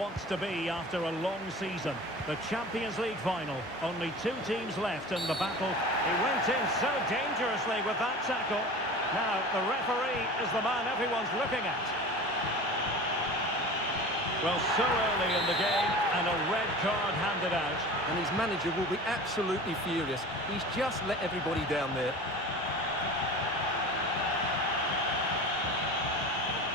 wants to be after a long season. The Champions League final. Only 2 teams left in the battle. He went in so dangerously with that tackle. Now, the referee is the man everyone's looking at. Well, so early in the game, and a red card handed out. And his manager will be absolutely furious. He's just let everybody down there.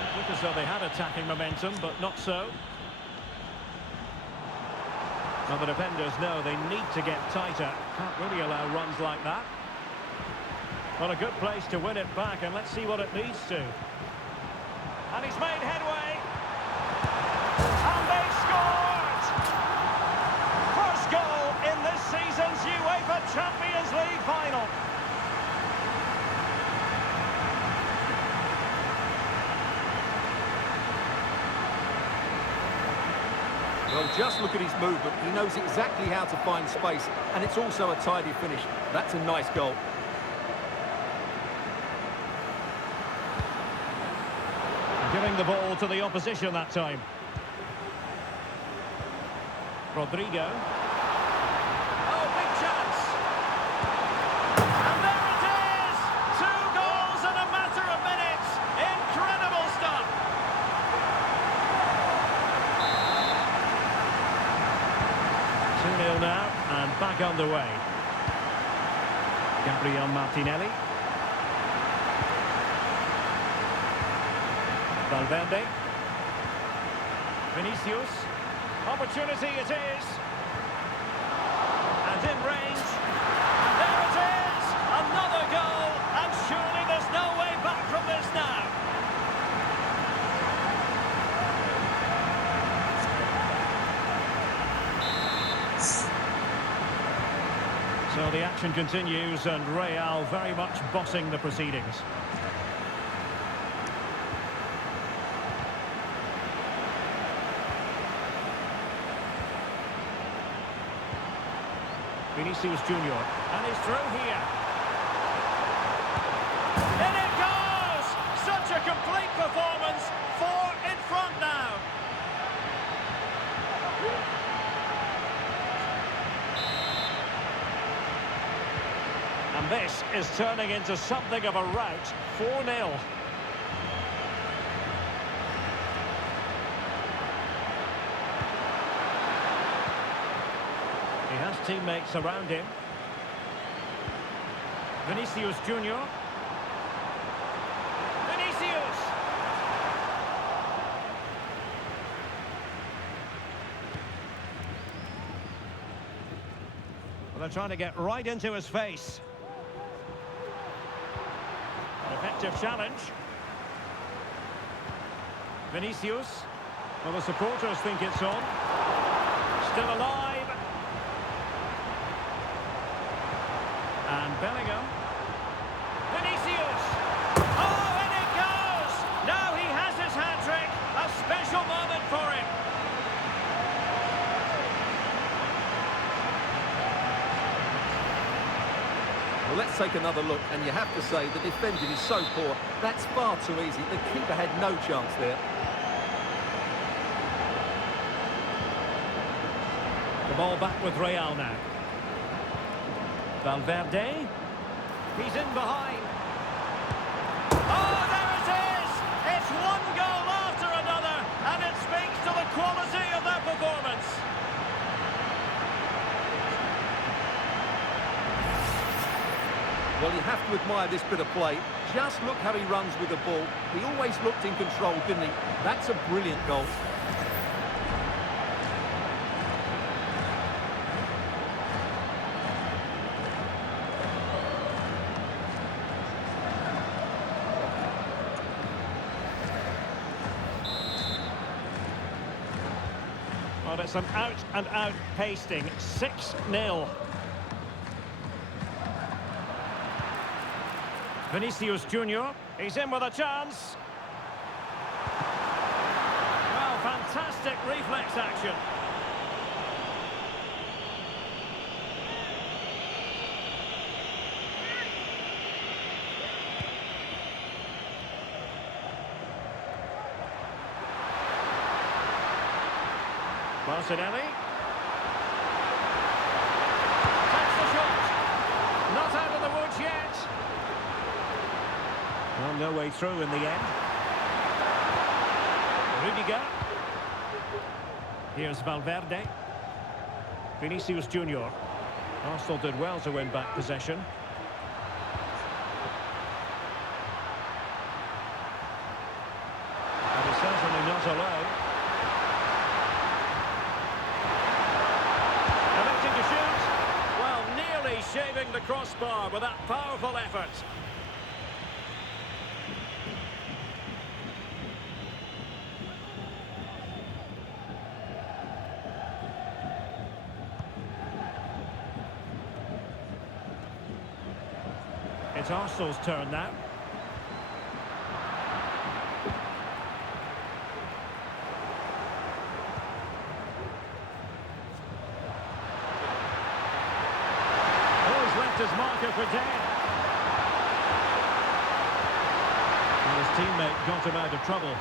It looked as though they had attacking momentum, but not so. Well, the defenders know they need to get tighter. Can't really allow runs like that. Well, a good place to win it back, and let's see what it leads to. And he's made headway. And they scored! First goal in this season's UEFA Champions League final. Well, just look at his movement. He knows exactly how to find space, and it's also a tidy finish. That's a nice goal. Giving the ball to the opposition that time. Rodrigo. Oh, big chance. And there it is! 2 goals in a matter of minutes. Incredible stuff. Two 0 now, and back underway. Gabriel Martinelli. Valverde. Vinicius. Opportunity it is. And in range. And there it is! Another goal! And surely there's no way back from this now. So the action continues, and Real very much bossing the proceedings. Vinicius Junior, and he's through here. In it goes! Such a complete performance. 4 in front now. And this is turning into something of a rout. 4-0. He has teammates around him. Vinicius Junior. Vinicius! Well, they're trying to get right into his face. An effective challenge. Vinicius. Well, the supporters think it's on. Still alive. And Bellingham. Vinicius! Oh, and it goes! Now he has his hat-trick. A special moment for him. Well, let's take another look, and you have to say the defending is so poor. That's far too easy. The keeper had no chance there. The ball back with Real now. Valverde. He's in behind. Oh, there it is! It's 1 goal after another, and it speaks to the quality of their performance. Well, you have to admire this bit of play. Just look how he runs with the ball. He always looked in control, didn't he? That's a brilliant goal. Well, it's an out-and-out pasting. 6-0. Vinicius Junior. He's in with a chance. Well, fantastic reflex action. Martinelli. Takes the shot. Not out of the woods yet. Well, no way through in the end. Rudiger. Here's Valverde. Vinicius Junior. Arsenal did well to win back possession. And he's certainly not alone. Attempting to shoot. Well, nearly shaving the crossbar with that powerful effort. It's Arsenal's turn now. Oh, he's left his marker for dead. And his teammate got him out of trouble.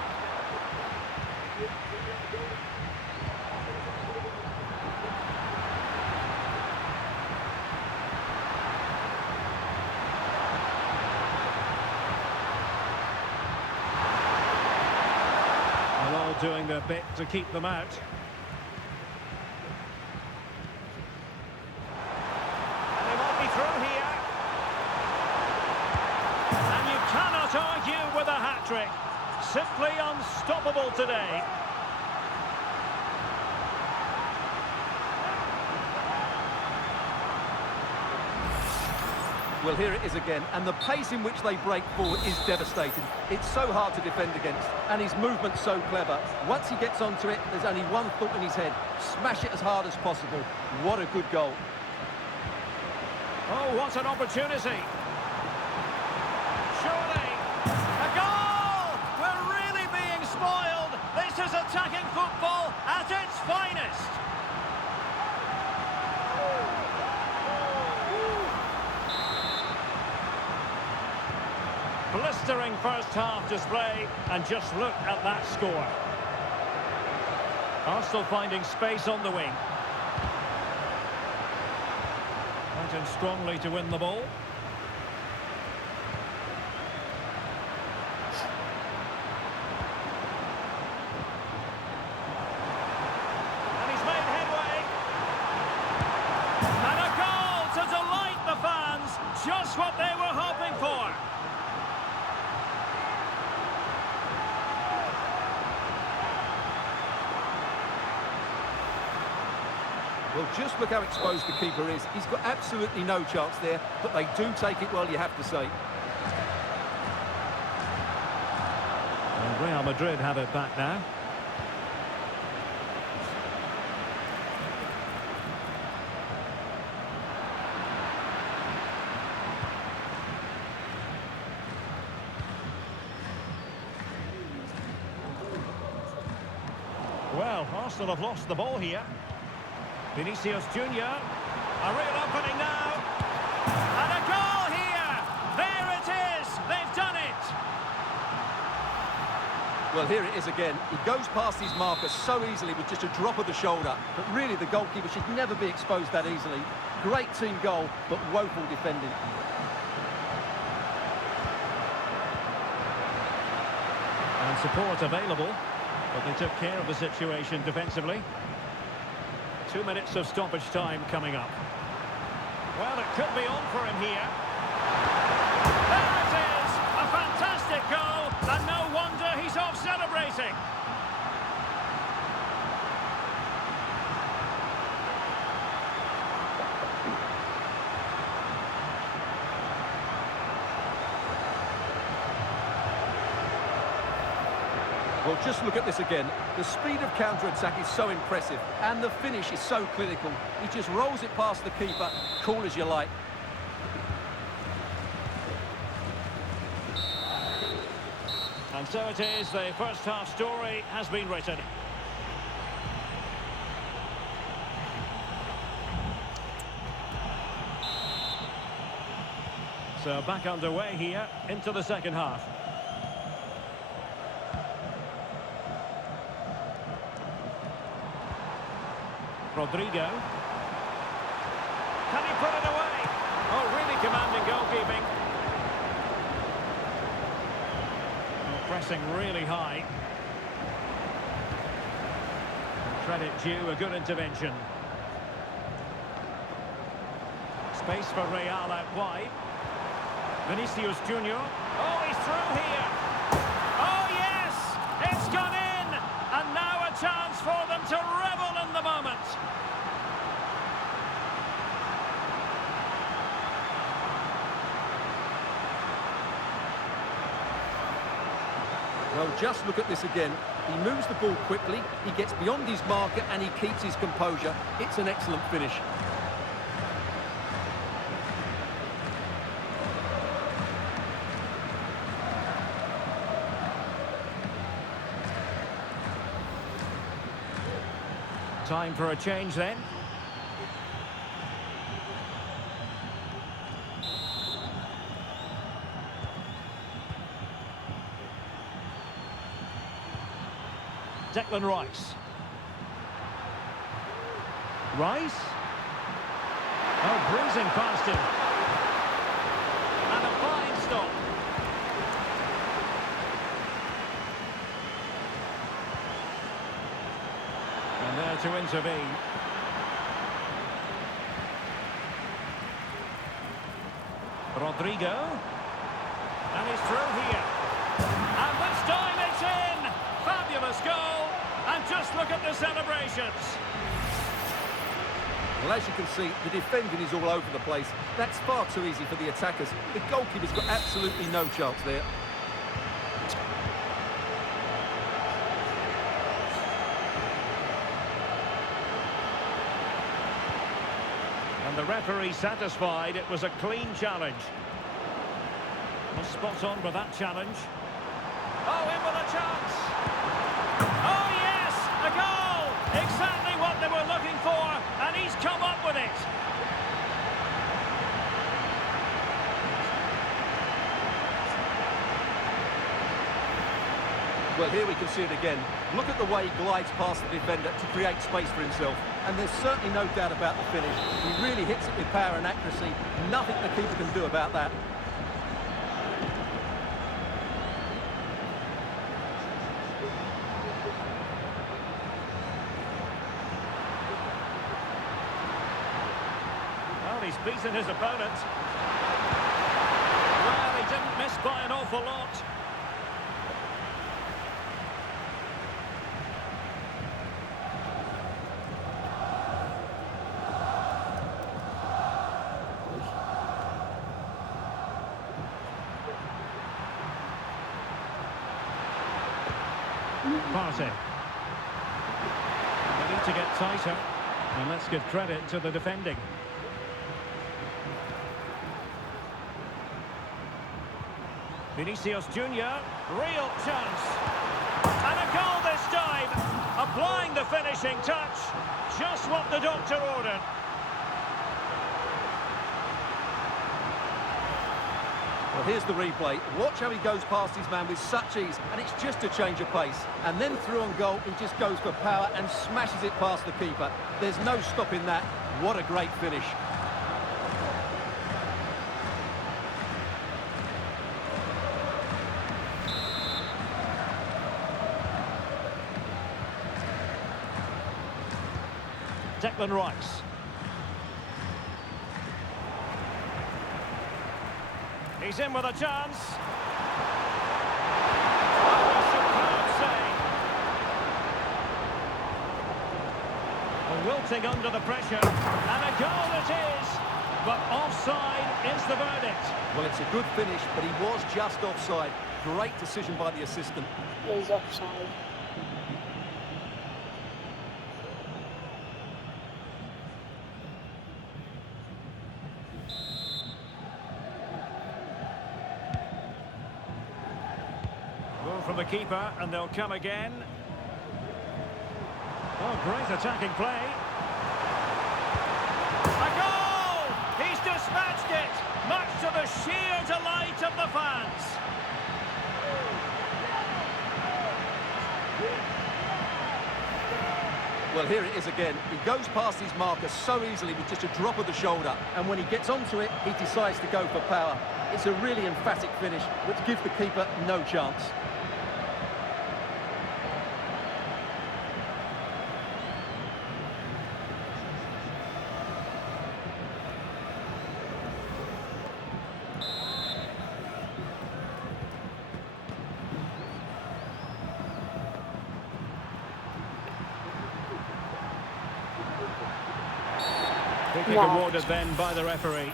Doing their bit to keep them out. And they might be through here. And you cannot argue with a hat-trick. Simply unstoppable today. Well, here it is again, and the pace in which they break forward is devastating. It's so hard to defend against, and his movement's so clever. Once he gets onto it, there's only one thought in his head: smash it as hard as possible. What a good goal. Oh, what an opportunity. Surely, a goal! We're really being spoiled. This is attacking football at its finest. Blistering first-half display, and just look at that score. Arsenal finding space on the wing. Went in strongly to win the ball. And he's made headway. And a goal to delight the fans. Just what they were hoping for. Well, just look how exposed the keeper is. He's got absolutely no chance there, but they do take it well, you have to say. And Real Madrid have it back now. Well, Arsenal have lost the ball here. Vinicius Junior, a real opening now, and a goal here! There it is, they've done it! Well, here it is again. He goes past his marker so easily with just a drop of the shoulder, but really the goalkeeper should never be exposed that easily. Great team goal, but woeful defending. And support available, but they took care of the situation defensively. 2 minutes of stoppage time coming up. Well, it could be on for him here. There it is! A fantastic goal, and no wonder he's off celebrating. Well, just look at this again. The speed of counter-attack is so impressive, and the finish is so clinical. He just rolls it past the keeper, cool as you like. And so it is, the first half story has been written. So back underway here into the second half. Rodrigo. Can he put it away? Oh, really commanding goalkeeping. Oh, pressing really high. Credit due, a good intervention. Space for Real out wide. Vinicius Junior. Oh, he's through here. Oh, yes! It's gone in! And now a chance for them to revel in the moment. Well, just look at this again. He moves the ball quickly, he gets beyond his marker and he keeps his composure. It's an excellent finish. Time for a change then. Declan Rice. Rice. Oh, breezing past him. And a fine stop. And there to intervene. Rodrigo. And he's through here. And this time it's in! Fabulous goal! And just look at the celebrations. Well, as you can see, the defending is all over the place. That's far too easy for the attackers. The goalkeeper's got absolutely no chance there. And the referee satisfied it was a clean challenge. Well, spot on with that challenge. Oh, in with a chance. Oh, yes, a goal. Exactly what they were looking for, and he's come up with it. Well, here we can see it again. Look at the way he glides past the defender to create space for himself. And there's certainly no doubt about the finish. He really hits it with power and accuracy. Nothing the keeper can do about that. Well, he's beaten his opponent. Well, he didn't miss by an awful lot. Party. They need to get tighter, and let's give credit to the defending. Vinicius Junior, real chance. And a goal this time, applying the finishing touch. Just what the doctor ordered. Well, here's the replay. Watch how he goes past his man with such ease, and it's just a change of pace. And then through on goal, he just goes for power and smashes it past the keeper. There's no stopping that. What a great finish. Declan Rice. He's in with a chance. Oh, a superb save. Well, wilting under the pressure. And a goal it is. But offside is the verdict. Well, it's a good finish, but he was just offside. Great decision by the assistant. He's offside. From the keeper, and they'll come again. Oh, great attacking play. A goal! He's dispatched it, much to the sheer delight of the fans. Well, here it is again. He goes past his marker so easily with just a drop of the shoulder. And when he gets onto it, he decides to go for power. It's a really emphatic finish, which gives the keeper no chance. Kick awarded then by the referee.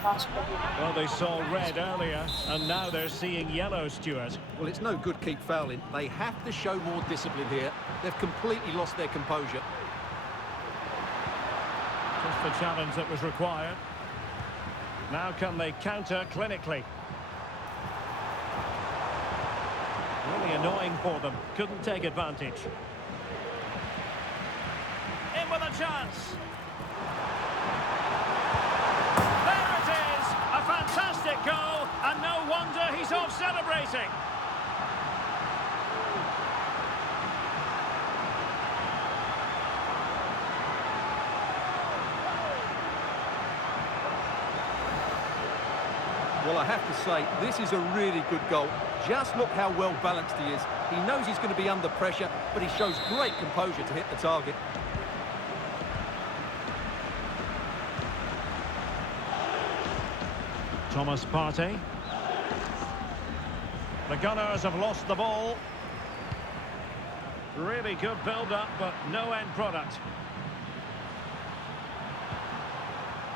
Well, they saw red earlier, and now they're seeing yellow, Stuart. Well, it's no good keep fouling. They have to show more discipline here. They've completely lost their composure. Just the challenge that was required. Now can they counter clinically? Really annoying for them. Couldn't take advantage. In with a chance. Fantastic goal, and no wonder he's off celebrating. Well, I have to say, this is a really good goal. Just look how well balanced he is. He knows he's going to be under pressure, but he shows great composure to hit the target. Thomas Partey. The Gunners have lost the ball. Really good build-up, but no end product.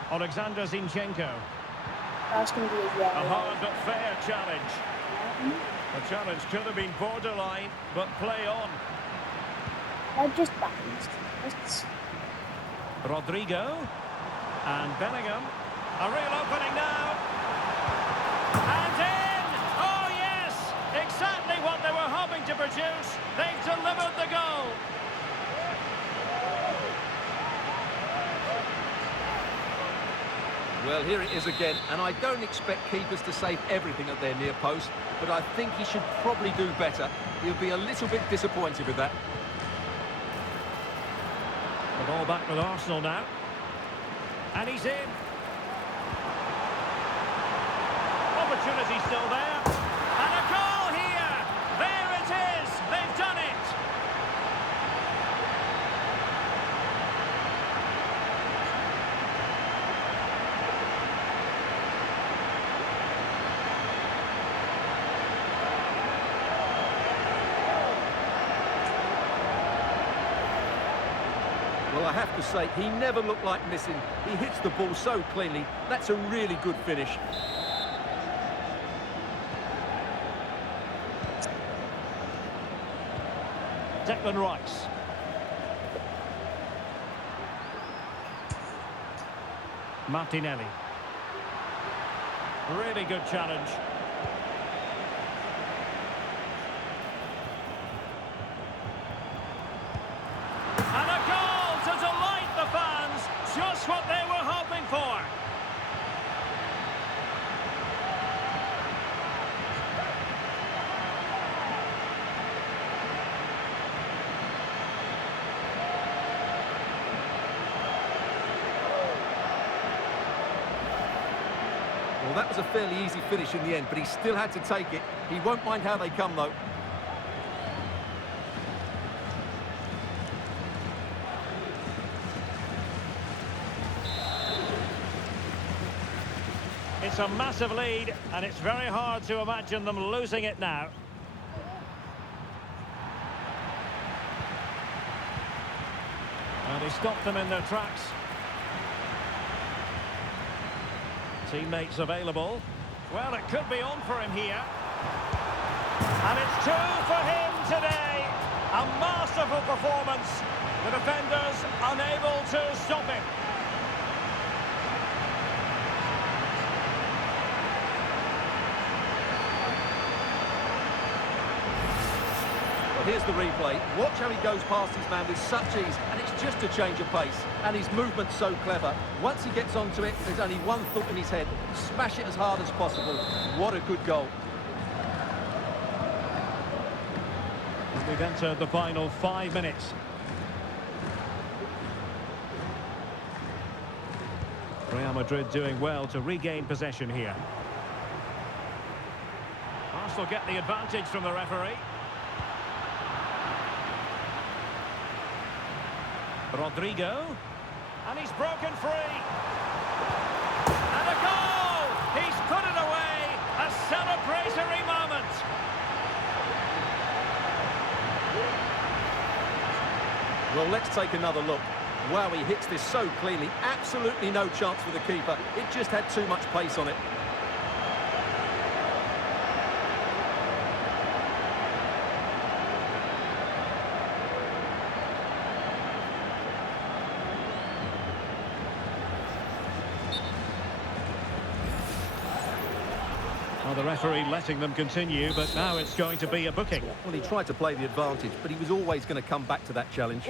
Alexander Zinchenko. That's going to be a yellow. A hard but fair challenge. The challenge could have been borderline, but play on. They're just balanced. Rodrigo. And Bellingham. A real opening now. And in! Oh, yes! Exactly what they were hoping to produce. They've delivered the goal. Well, here it is again, and I don't expect keepers to save everything at their near post, but I think he should probably do better. He'll be a little bit disappointed with that. The ball back with Arsenal now. And he's in. Opportunity still there. And a goal here. There it is. They've done it. Well, I have to say, he never looked like missing. He hits the ball so cleanly. That's a really good finish. Declan Rice. Martinelli. Really good challenge. And a goal to delight the fans. Just what they were hoping for. Well, that was a fairly easy finish in the end, but he still had to take it. He won't mind how they come, though. It's a massive lead, and it's very hard to imagine them losing it now. And he stopped them in their tracks. Teammates available. Well, it could be on for him here. And it's two for him today. A masterful performance. The defenders unable to stop him. Well, here's the replay. Watch how he goes past his man with such ease, and it's just a change of pace. And his movement's so clever. Once he gets onto it, there's only one thought in his head. Smash it as hard as possible. What a good goal. We've entered the final 5 minutes. Madrid doing well to regain possession here. Arsenal get the advantage from the referee. Rodrigo. And he's broken free. And a goal! He's put it away! A celebratory moment! Well, let's take another look. Wow, he hits this so cleanly. Absolutely no chance for the keeper. It just had too much pace on it. Well, the referee letting them continue, but now it's going to be a booking. Well, he tried to play the advantage, but he was always going to come back to that challenge.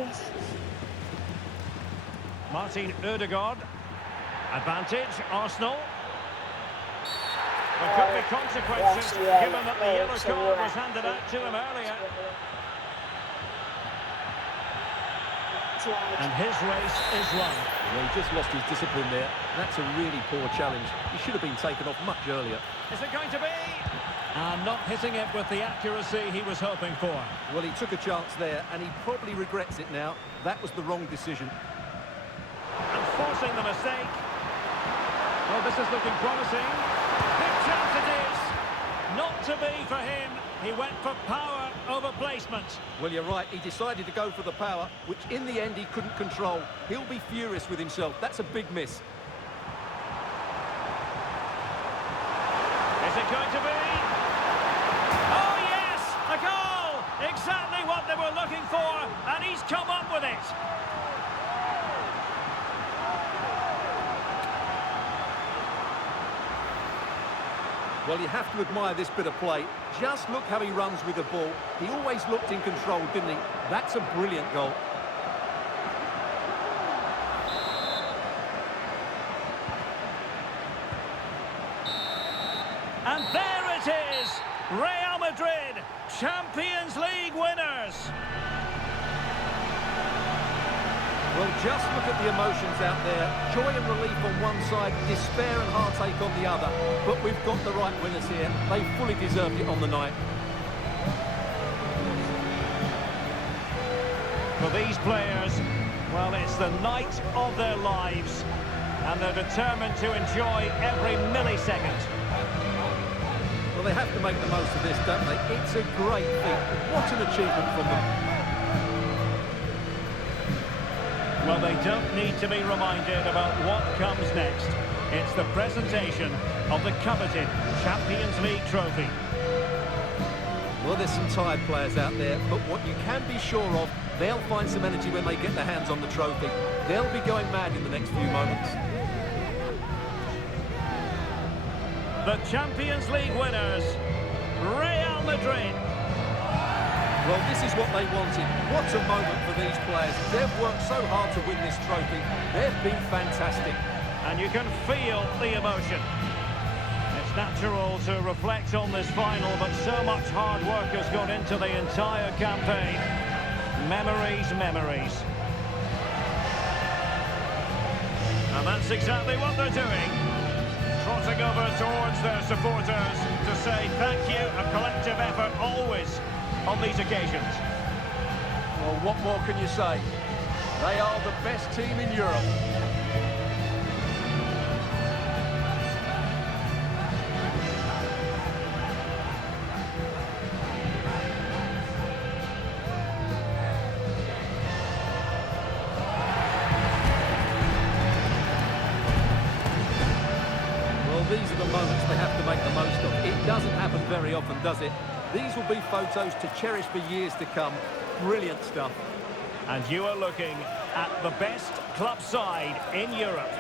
Martin Ødegaard. Advantage, Arsenal. There could be consequences, given that the yellow card was handed out to him earlier. And his race is run. Well, he just lost his discipline there. That's a really poor challenge. He should have been taken off much earlier. Is it going to be? And not hitting it with the accuracy he was hoping for. Well, he took a chance there, and he probably regrets it now. That was the wrong decision. And forcing the mistake. Well, this is looking promising. Big chance it is. Not to be for him. He went for power over placement. Well, you're right. He decided to go for the power, which in the end he couldn't control. He'll be furious with himself. That's a big miss. Is it going to be? Oh, yes! A goal! Exactly what they were looking for, and he's come up with it. Well, you have to admire this bit of play. Just look how he runs with the ball. He always looked in control, didn't he? That's a brilliant goal. And there it is! Real Madrid, Champions League winners! Well, just look at the emotions out there. Joy and relief on one side, despair and heartache on the other. But we've got the right winners here. They fully deserved it on the night. For these players, well, it's the night of their lives. And they're determined to enjoy every millisecond. Well, they have to make the most of this, don't they? It's a great feat. What an achievement from them. Well, they don't need to be reminded about what comes next. It's the presentation of the coveted Champions League trophy. Well, there's some tired players out there, but what you can be sure of, they'll find some energy when they get their hands on the trophy. They'll be going mad in the next few moments. The Champions League winners, Real Madrid. Well, this is what they wanted. What a moment for these players. They've worked so hard to win this trophy. They've been fantastic. And you can feel the emotion. It's natural to reflect on this final, but so much hard work has gone into the entire campaign. Memories, memories. And that's exactly what they're doing. Trotting over towards their supporters to say thank you, a collective effort always on these occasions. Well, what more can you say? They are the best team in Europe. Well, these are the moments they have to make the most of. It doesn't happen very often, does it? These will be photos to cherish for years to come. Brilliant stuff. And you are looking at the best club side in Europe.